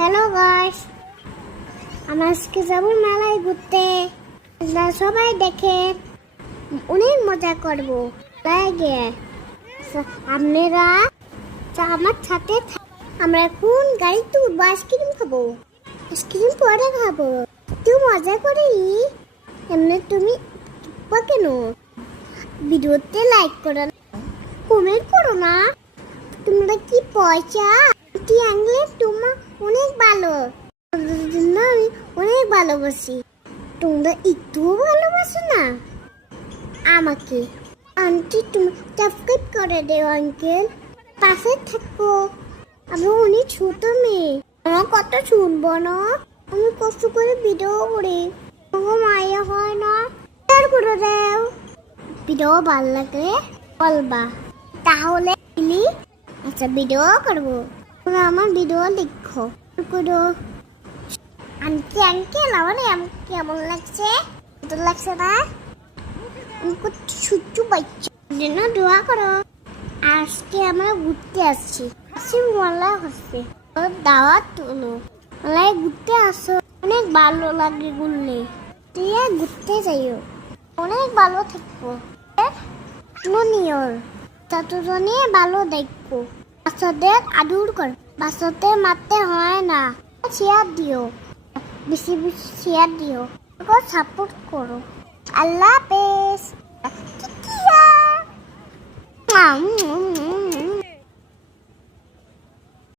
Hello guys, আমরা আজকে যাবো মেলায় ঘুরতে। সবাই দেখে অনেক মজা করবো। লাগে আপনারা আমার সাথে আমরা কোন গাড়িতে উঠবো? আইসক্রিম খাবো, আইসক্রিম পরে খাবো। তুই মজা করি এমনি তুমি কেন? ভিডিওতে লাইক করো, কমেন্ট করো না। তোমরা কি পয়সা আনলে তোমার অনেক ভালো, আমি অনেক ভালোবাসি। তোমরা একটুও ভালোবাসো না আমাকে? আন্টি তুমি সাবস্ক্রাইব করে দেও আঙ্কেল, পাশে থাকো। আমি অনেক ছোট মেয়ে, আমার কথা শুনবো না? আমি কষ্ট করে ভিডিও করি, আমার মায়া হয় না। শেয়ার করে দাও, ভিডিও ভালো লাগলে বলবা, তাহলে আচ্ছা ভিডিও করবো। তোমরা আমার ভিডিও দেখো করো। আন্টি আঙ্কেল আমার কেমন লাগছে? ভালো লাগছে না? আমি ছোট্ট বাচ্চা জন্য দোয়া করো। আজকে আমরা ঘুরতে আসছি, মজা হচ্ছে। দাওয়াত তুলো, মেলায় ঘুরতে আসো, অনেক ভালো লাগে ঘুরলে। তুই ঘুরতে যাইও, অনেক ভালো থাকবো। নিয়র ততজনে ভালো দেখবো। বাচ্চাদের আদর কর, বাচ্চাদের মারতে হয় না। শেয়ার দিও, বেশি বেশি শেয়ার দিও, সাপোর্ট করো। আল্লাহ হাফেজ।